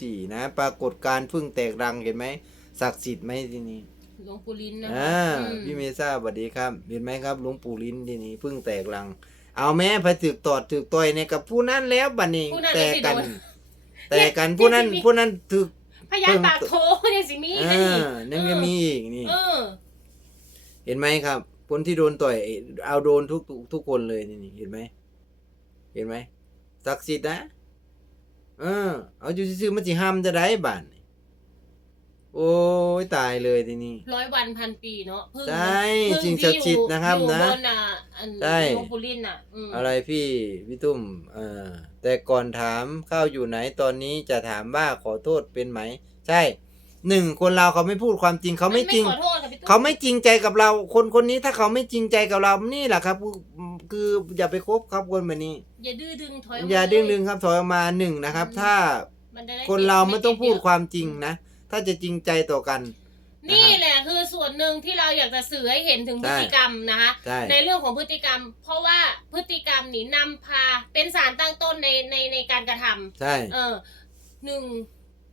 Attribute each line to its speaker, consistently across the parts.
Speaker 1: สี่นะ ปรากฏการณ์พึ่งแตกรังเห็นไหมศักดิ์สิทธิ์ไหมทีนี้
Speaker 2: หลวงปู่ลินนะ
Speaker 1: อ่า
Speaker 2: อืม
Speaker 1: พี่เมซ่าสวัสดีครับ เห็นไหมครับหลวงปู่ลิ้นทีนี้พึ่งแตกรัง เอาแม้ไปถึกตอดถึกต่อยในกับผู้นั้นแล้วบัดนี้
Speaker 2: ผู้นั้น
Speaker 1: แต
Speaker 2: ก็
Speaker 1: ก
Speaker 2: สิ
Speaker 1: กัน
Speaker 2: โดน
Speaker 1: แตกกันผู้นั้น
Speaker 2: ที่สิมี
Speaker 1: ผู้นั้นถึก
Speaker 2: พญาปากโถเนี่ยสิมี
Speaker 1: อ่า
Speaker 2: นะนี่
Speaker 1: นั่นก็มีอีกนี่
Speaker 2: เออ
Speaker 1: เห็นไหมครับคนที่โดนต่อยเอาโดนทุกทุกทุกคนเลยนี่นี่เห็นไหมเห็นไหมศักดิ์สิทธิ์นะ เออ เอาอยู่ซื่อๆมันสิห้ามจะได้บ้านโอ้ยตายเลยทีนี้
Speaker 2: ร้อยวันพันปีเนาะพึ่ง
Speaker 1: ใช่
Speaker 2: พึ่
Speaker 1: สิ่งศักดิ์สิทธิ์นะครับ
Speaker 2: อยู่
Speaker 1: นะ
Speaker 2: บนอะอัน
Speaker 1: ใช่
Speaker 2: หลวงปู่ลินอะอืม
Speaker 1: อะไรพี่พี่ตุ้มเออแต่ก่อนถามข้าวอยู่ไหนตอนนี้จะถามว่าขอโทษเป็นไหม ใช่หนึ่งคนเราเขาไม่พูดความจริงเขาไม่จริง
Speaker 2: ขอโทษค่ะพี่ตุ้ม
Speaker 1: เขาไม่จริงใจกับเรา คนคนนี้ถ้าเขาไม่จริงใจกับเรานี่แหละครับ คือคืออย่าไปคบครับคนแบบนี้
Speaker 2: อย่าดื้อดึงถอย
Speaker 1: อย่า
Speaker 2: เล
Speaker 1: ดึงดึงครับถอยออกมาหนึ่งนะครับ
Speaker 2: อืม
Speaker 1: ถ้า
Speaker 2: มันจะได้
Speaker 1: คนเราไม่ต้องพูด
Speaker 2: เจ็บเยอะ
Speaker 1: ความจริงนะ ถ้าจะจริงใจต่อกัน
Speaker 2: นี่แหละคือส่วนหนึ่งที่เราอยากจะสื่อให้เห็นถึงพ
Speaker 1: ใช่
Speaker 2: ฤติกรรมนะคะ
Speaker 1: ใช่
Speaker 2: ในเรื่องของพฤติกรรม เพราะว่าพฤติกรรมนี่นำพาเป็นสารตั้งต้นในในในการกระทำ
Speaker 1: ใช่
Speaker 2: เออหนึ่ง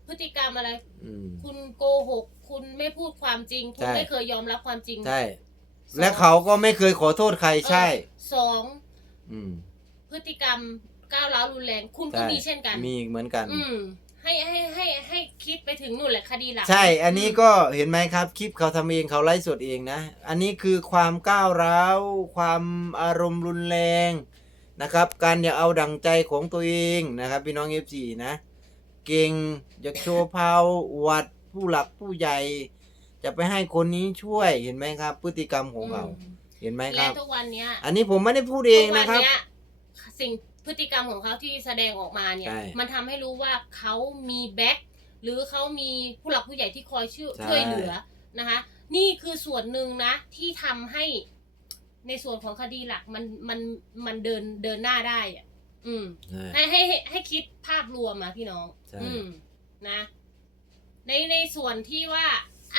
Speaker 2: พฤติกรรมอะไร
Speaker 1: อืม
Speaker 2: คุณโกหก คุณไม่พูดความจริง คุณ
Speaker 1: ใช่
Speaker 2: ไม่เคยยอมรับความจริง
Speaker 1: ใช่
Speaker 2: สอง
Speaker 1: และเขาก็ไม่เคยขอโทษใครใช่
Speaker 2: เออสอง
Speaker 1: อืม
Speaker 2: พฤติกรรมก้าวร้าวรุนแรง คุณก็
Speaker 1: ใช่
Speaker 2: มีเช่นกัน
Speaker 1: มีอีกเหมือนกัน
Speaker 2: อืม ให้ให้ให้ให้คิดไปถึงนู่นแหละคดีหลัก
Speaker 1: ใช่ อันนี้ก็เห็นไหมครับ คลิปเขาทำเองเขาไลฟ์สดเองนะ อันนี้คือความก้าวร้าว ความอารมณ์รุนแรงนะครับ การอยากเอาดังใจของตัวเองนะครับ พี่น้องเอฟซีนะ เก่งอยากโชว์พาวอวด ผู้หลักผู้ใหญ่ จะไปให้คนนี้ช่วยเห็นไหมครับ พฤติกรรมของเขา
Speaker 2: อืม
Speaker 1: เห็นไหมค
Speaker 2: และ
Speaker 1: รับ
Speaker 2: ทุกวันเนี้ย
Speaker 1: อันนี้ผมไม่ได้พูดเองนะครับ
Speaker 2: ทุกวัเยสิ่งพฤติกรรมของเขาที่แสดงออกมาเนี่ย
Speaker 1: ใช่
Speaker 2: มันทำให้รู้ว่าเขามีแบ็คหรือเขามีผู้หลักผู้ใหญ่ที่คอยช่วย
Speaker 1: ใช่
Speaker 2: ช่วยเหลือนะคะ นี่คือส่วนหนึ่งนะที่ทำให้ในส่วนของคดีหลักมันมันมันเดินเดินหน้าได้อะอืม
Speaker 1: ใช่
Speaker 2: ให้ให้ให้ให้คิดภาพรวมมาพี่น้อง
Speaker 1: ใช่
Speaker 2: อืมนะ ในในส่วนที่ว่า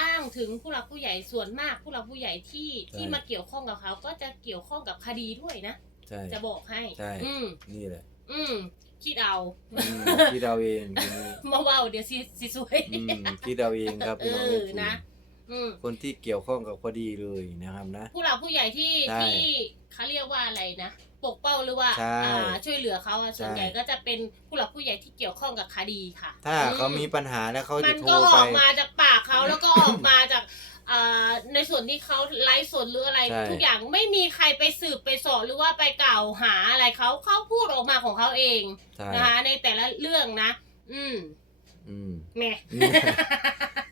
Speaker 2: อ้างถึงผู้หลักผู้ใหญ่ส่วนมากผู้หลักผู้ใหญ่ที่ที่มาเกี่ยวข้องกับเขา ก็จะเกี่ยวข้องกับคดีด้วยนะ
Speaker 1: ใช่
Speaker 2: จะบอกให้
Speaker 1: ใช่
Speaker 2: อืม
Speaker 1: นี่แหละ
Speaker 2: อืมคิดเอา
Speaker 1: อืมคิดเอาเองทีนี้
Speaker 2: มาเว่าเดี๋ยวสิสิสวย
Speaker 1: อืมคิดเอาเองครับ
Speaker 2: เอ
Speaker 1: พี่น้อง
Speaker 2: อ
Speaker 1: FC
Speaker 2: นะอืม
Speaker 1: คนที่เกี่ยวข้องกับคดีเลยนะครับนะ
Speaker 2: ผู้หลักผู้ใหญ่ที่
Speaker 1: ใช่
Speaker 2: ที่เขาเรียกว่าอะไรนะ ปกเป้าหรือว่า
Speaker 1: ใช่
Speaker 2: อ่าช่วยเหลือเขาอะส่วน
Speaker 1: ใช่
Speaker 2: ใหญ่ก็จะเป็นผู้หลักผู้ใหญ่ที่เกี่ยวข้องกับคดีค่ะ
Speaker 1: ถ้าเขา
Speaker 2: อื
Speaker 1: มีปัญหาแล้วเขา
Speaker 2: มั
Speaker 1: จะ
Speaker 2: น
Speaker 1: โทร
Speaker 2: ก็อ
Speaker 1: ไป
Speaker 2: อกมาจากปากเขาแล้วก็ออกมาจากอ่าในส่วนที่เขาไลฟ์สดหรืออะไร
Speaker 1: ใช่
Speaker 2: ทุกอย่างไม่มีใครไปสืบไปสอบหรือว่าไปกล่าวหาอะไรเขาเขาพูดออกมาของเขาเอง
Speaker 1: ใช่
Speaker 2: นะคะ ในแต่ละเรื่องนะ อืม
Speaker 1: อืม
Speaker 2: แหม่
Speaker 1: นี่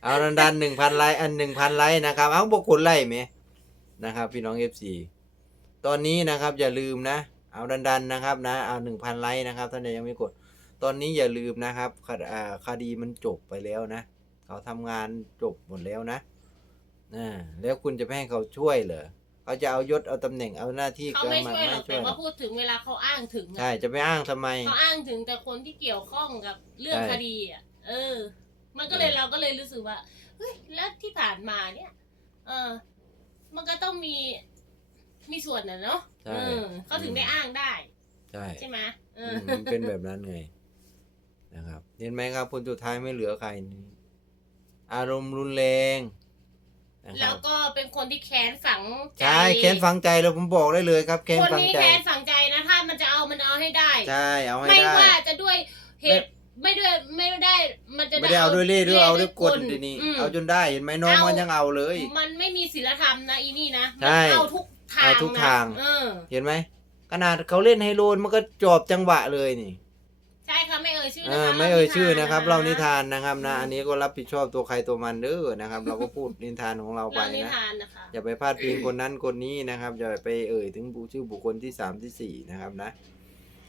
Speaker 1: เอาดันดันหนึ่งพันไลค์อันหนึ่งพันไลค์นะครับ เอาบกคนไลค์ไหมนะครับ พี่น้องเอฟซี ตอนนี้นะครับอย่าลืมนะ เอาดันดันนะครับนะ เอาหนึ่งพันไลค์นะครับท่านใดยังไม่กด ตอนนี้อย่าลืมนะครับคดอ่าคดีมันจบไปแล้วนะ เขาทำงานจบหมดแล้วนะอ่าแล้วคุณจะไม่ให้เขาช่วยเหรอเขาจะเอายศเอาตำแหน่งเอาหน้าที่
Speaker 2: เขาไม่ช่วยหรอก
Speaker 1: ช่
Speaker 2: แต่
Speaker 1: วยหร
Speaker 2: ว่า
Speaker 1: อก
Speaker 2: พูดถึงเวลาเขาอ้างถึงอะ
Speaker 1: ใช่จะไปอ้างทำไม
Speaker 2: เขาอ้างถึงแต่คนที่เกี่ยวข้องกับเรื่อง
Speaker 1: ใช่
Speaker 2: คดีอะเออ มันก็เลย
Speaker 1: เออ
Speaker 2: เราก็เลยรู้สึกว่าเฮ้ยแล้วที่ผ่านมาเนี่ย เออมันก็ต้องมี มีส่วนน่ะเนาะ
Speaker 1: ใช่
Speaker 2: เออเขาถึงได้อ้างได้
Speaker 1: ใช่
Speaker 2: ใช่ไหมเอ
Speaker 1: อื
Speaker 2: อ
Speaker 1: มมันเป็นแบบนั้นไงนะครับเห็นไหมครับคนสุดท้ายไม่เหลือใครนี่อารมณ์รุนแรงนะค
Speaker 2: แล้
Speaker 1: รั
Speaker 2: ว
Speaker 1: บ
Speaker 2: ก็เป็นคนที่แค้นฝังใจ
Speaker 1: ใช่แค้นฝังใจแล้วผมบอกได้เลยครับแค้น
Speaker 2: คน
Speaker 1: ฝัง
Speaker 2: นี้
Speaker 1: ใจ
Speaker 2: แค้นฝังใจนะถ้ามันจะเอามันเอาให้ได้
Speaker 1: ใช่ เอาให้
Speaker 2: ไม่
Speaker 1: ได้
Speaker 2: ว่าจะด้วยเหตุไม่ด้วยไม่ได้มันจะ
Speaker 1: ไม่ได้เอาด้วยเล่ห์ด้วยเอาด้วยกล
Speaker 2: ล
Speaker 1: ทีนี้
Speaker 2: ม
Speaker 1: เอาจนได้เห็นไหมน้อง
Speaker 2: เอามั
Speaker 1: มันยังเอาเลย
Speaker 2: มันไม่มีศีลธรรมนะอีนี่นะ
Speaker 1: ใช่
Speaker 2: มันเอาทุก ทาง
Speaker 1: เอาทุก
Speaker 2: นะ
Speaker 1: ทาง
Speaker 2: เออ
Speaker 1: เห็นไหมขนาดเขาเล่นไฮโลนมันก็จอบจังหวะเลยนี่
Speaker 2: ใช่ค่ะไม่เอ่ยชื่อ
Speaker 1: เอ
Speaker 2: นะ
Speaker 1: อ
Speaker 2: คะ
Speaker 1: ไม่เอ่ยชื่อนะครับ เรานิ
Speaker 2: ทาน
Speaker 1: ทานนะครับนะ
Speaker 2: อืม
Speaker 1: อันนี้ก็รับผิดชอบตัวใครตัวมันเด้อนะครับ เราก็พูดนิทานของเราไป
Speaker 2: เรานิ
Speaker 1: นะ
Speaker 2: ทานนะคะ
Speaker 1: อย่าไปพาดพิงคนนั้นคนนี้นะครับอย่าไปเอ่ยถึงบุชื่อบุคคลที่สามที่สี่นะครับนะ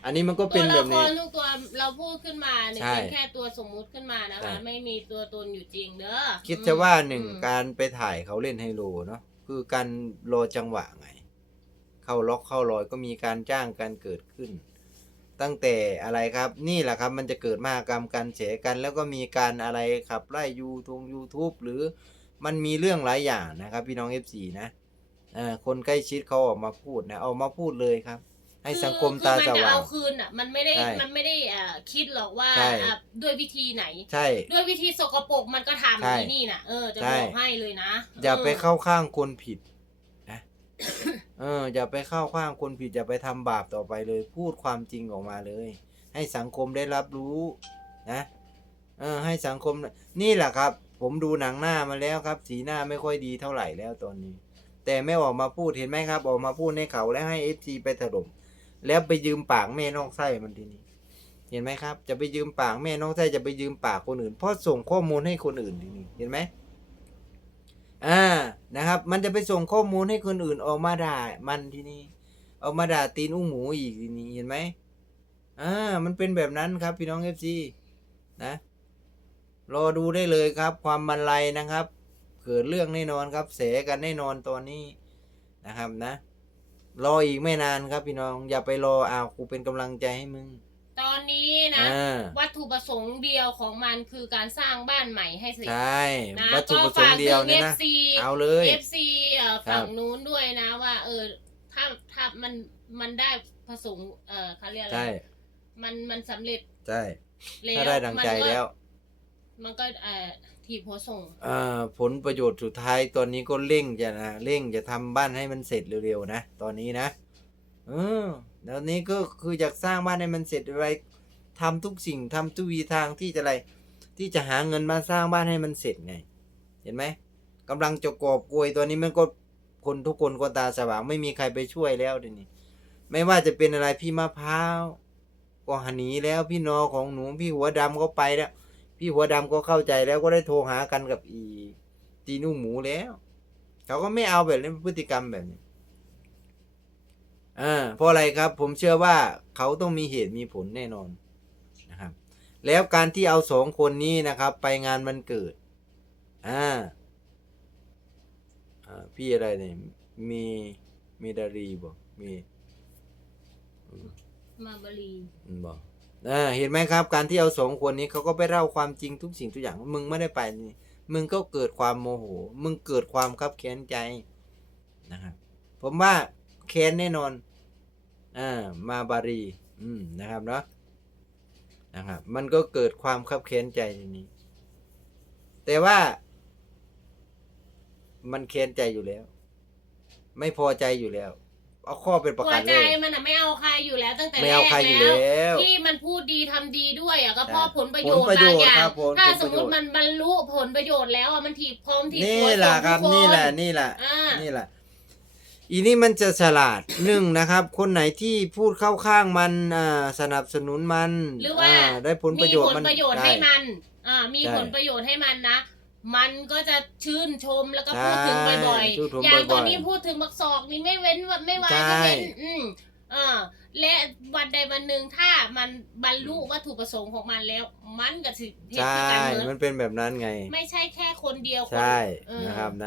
Speaker 1: อันนี้มันก็
Speaker 2: ตั
Speaker 1: เป็น
Speaker 2: ว
Speaker 1: แบ
Speaker 2: ละ
Speaker 1: บ
Speaker 2: ค
Speaker 1: นี้
Speaker 2: รทุกตัวเราพูดขึ้นมาเนี่ย
Speaker 1: ใช่
Speaker 2: เป็นแค่ตัวสมมุติขึ้นมานะ
Speaker 1: ใช่
Speaker 2: คะ ไม่มีตัวตนอยู่จริงเด้อ
Speaker 1: คิด
Speaker 2: อืม
Speaker 1: จะว่าหนึ่ง
Speaker 2: อืม
Speaker 1: การไปถ่ายเขาเล่นไฮโลเนาะ คือการรอจังหวะไง เข้าล็อกเข้ารอยก็มีการจ้างการเกิดขึ้น ตั้งแต่อะไรครับนี่แหละครับมันจะเกิดมากรรมการเฉกัน แล้วก็มีการอะไรขับไล่ยูทงยูทูบหรือมันมีเรื่องหลายอย่างนะครับ พี่น้อง F4 นะเอ่อคนใกล้ชิดเขาออกมาพูดนะออกมาพูดเลยครับ ให้
Speaker 2: คือ
Speaker 1: สังคมตา
Speaker 2: คือ
Speaker 1: ส
Speaker 2: มันจะ
Speaker 1: ว่าง
Speaker 2: เอาคืนอะมันไม่ได้
Speaker 1: ใช่
Speaker 2: มันไม่ได้อ่าคิดหรอกว่า
Speaker 1: ใช่
Speaker 2: อะด้วยวิธีไหน
Speaker 1: ใช่
Speaker 2: ด้วยวิธีสกปรกมันก็ทำ
Speaker 1: ใช่
Speaker 2: ที่นี่น่ะ เออจะ
Speaker 1: ใช่
Speaker 2: บอกให้เลยนะ
Speaker 1: อย่าไป
Speaker 2: ออ
Speaker 1: เข้าข้างคนผิดนะเออ อย่าไปเข้าข้างคนผิดอย่าไปทำบาปต่อไปเลย พูดความจริงออกมาเลย ให้สังคมได้รับรู้นะเออ ให้สังคมนี่แหละครับ ผมดูหนังหน้ามาแล้วครับ สีหน้าไม่ค่อยดีเท่าไหร่แล้วตอนนี้ แต่ไม่ออกมาพูดเห็นไหมครับ ออกมาพูดในเขาแล้วให้เอฟซีไปถล่ม แล้วไปยืมปากแม่นอกไส้มันทีนี้ เห็นไหมครับ จะไปยืมปากแม่นอกไส้จะไปยืมปากคนอื่นเพราะส่งข้อมูลให้คนอื่นทีนี้เห็นไหมอ่านะครับ มันจะไปส่งข้อมูลให้คนอื่นออกมาด่ามันทีนี้ออกมาด่าตีนอุ้งหมูอีกทีนี้เห็นไหมอ่ามันเป็นแบบนั้นครับ พี่น้องเอฟซีนะรอดูได้เลยครับ ความบันไลนะครับ เกิดเรื่องแน่นอนครับเสกันแน่นอนตอนนี้นะครับนะ รออีกไม่นานครับพี่น้อง อย่าไปรออ้าวกูเป็นกำลังใจให้มึง
Speaker 2: ตอนนี้นะ
Speaker 1: อ่า
Speaker 2: วัตถุประสงค์เดียวของมันคือการสร้างบ้านใหม่ให้เสร็จ
Speaker 1: ใช่
Speaker 2: นะ
Speaker 1: วัตถุ
Speaker 2: ก็
Speaker 1: ประสง
Speaker 2: ฝาก
Speaker 1: ค์เดี
Speaker 2: ถึ
Speaker 1: ยว
Speaker 2: ง
Speaker 1: เนี่ยนะ
Speaker 2: FC
Speaker 1: เอาเลย
Speaker 2: FC เอ่อฝั่งนู้นด้วยนะว่า เออ ถ้าถ้ามันมันได้ประสงค์เออเขาเรียกอะไร
Speaker 1: ใช่
Speaker 2: มันมันสำเร็จ
Speaker 1: ใช่
Speaker 2: แล้ว
Speaker 1: ถ้าได้ดังใจ
Speaker 2: มันก็
Speaker 1: แล้ว
Speaker 2: มันก็เอ่อทีบหัวส่ง
Speaker 1: อ่าผลประโยชน์สุดท้ายตอนนี้ก็เร่งจะนะเร่งจะทำบ้านให้มันเสร็จเร็วๆนะตอนนี้นะเออแล้วนี้ก็คืออยากสร้างบ้านให้มันเสร็จอะไรทำทุกสิ่งทำทุกวีทางที่จะอะไร ที่จะหาเงินมาสร้างบ้านให้มันเสร็จไง เห็นไหมกำลังจะกอบโกยตัวนี้มันก็คนทุกคนก็ตาสว่างไม่มีใครไปช่วยแล้วเดี๋ยวนี้ ไม่ว่าจะเป็นอะไรพี่มะพร้าวก็หนีแล้วพี่นอของหนูพี่หัวดำก็ไปแล้ว พี่หัวดำก็เข้าใจแล้วก็ได้โทรหากันกับอีตีนุ่มหมูแล้ว เขาก็ไม่เอาแบบนี้พฤติกรรมแบบนี้อ่าเพราะอะไรครับ ผมเชื่อว่าเขาต้องมีเหตุมีผลแน่นอนนะครับ แล้วการที่เอาสองคนนี้นะครับ ไปงานมันเกิดอ่าอ่าพี่อะไรเนี่ยมีมีดารีบอกมี
Speaker 2: มาบรี
Speaker 1: อืมบอก อ่าเห็นไหมครับ การที่เอาสองคนนี้เขาก็ไปเล่าความจริงทุกสิ่งทุกอย่างมึงไม่ได้ไปนี่มึงก็เกิดความโมโห มึงเกิดความคับแค้นใจนะครับ ผมว่าแค้นแน่นอนอ่ามาบารี อืมนะครับเนาะนะครับ มันก็เกิดความคับแค้นใจทีนี้ แต่ว่า มันแค้นใจอยู่แล้ว ไม่พอใจอยู่แล้ว เอาข้อเป็นประ
Speaker 2: หั
Speaker 1: กั
Speaker 2: วนใจ
Speaker 1: เลย
Speaker 2: มันอะไม่เอาใครอยู่แล้วตั้งแต่
Speaker 1: ไม่
Speaker 2: แร
Speaker 1: เอา
Speaker 2: ก
Speaker 1: ใครอยู่
Speaker 2: แล้ว
Speaker 1: แล้ว
Speaker 2: ที่มันพูดดีทำดีด้วยอะก็เพราะ
Speaker 1: ใช่
Speaker 2: ผลประโยชน์
Speaker 1: ผลประโย
Speaker 2: บาง
Speaker 1: ชน์
Speaker 2: อย่า
Speaker 1: ครั
Speaker 2: ง
Speaker 1: บผล
Speaker 2: ถ้า
Speaker 1: ผล
Speaker 2: ส
Speaker 1: ประ
Speaker 2: ม
Speaker 1: โย
Speaker 2: ม
Speaker 1: ชน์
Speaker 2: ติมันบรรลุผลประโยชน์แล้วอะมันถีบพร้อมถีบ
Speaker 1: นี่
Speaker 2: หัว
Speaker 1: แหละ
Speaker 2: ส่ง
Speaker 1: ครับ
Speaker 2: ทุก
Speaker 1: นี่แหละ
Speaker 2: ค
Speaker 1: นี่แหละ
Speaker 2: อ่า
Speaker 1: นี่แหละ อีนี่มันจะฉลาด หนึ่งนะครับ คนไหนที่พูดเข้าข้างมันอ่าสนับสนุนมัน
Speaker 2: หรือว่า
Speaker 1: ได้ผลประโยชน์
Speaker 2: มีผ
Speaker 1: มัน
Speaker 2: ลประโยชน์
Speaker 1: ได้
Speaker 2: ให้มันอ่ามี
Speaker 1: ใช่
Speaker 2: ผลประโยชน์ให้มันนะ มันก็จะชื่นชมแล้วก็
Speaker 1: ใช่
Speaker 2: พูดถึงบ่อย
Speaker 1: ชื่นชม
Speaker 2: ๆ อย่างตอน
Speaker 1: บ่อยๆ
Speaker 2: นี้พูดถึงบักศอกนี่ไม่เว้นว่าไม่วาย
Speaker 1: ใช่
Speaker 2: ไม่เว้นอืมอ่าและวันใดวันหนึ่งถ้ามันบรรลุวัตถุประสงค์ของมันแล้ว มันก็สิเหตุ
Speaker 1: ใช่
Speaker 2: ที่การเหมือน
Speaker 1: มันเป็นแบบนั้นไง
Speaker 2: ไม่ใช่แค่คนเดียวคน
Speaker 1: ใช่
Speaker 2: เออ
Speaker 1: นะครับนะ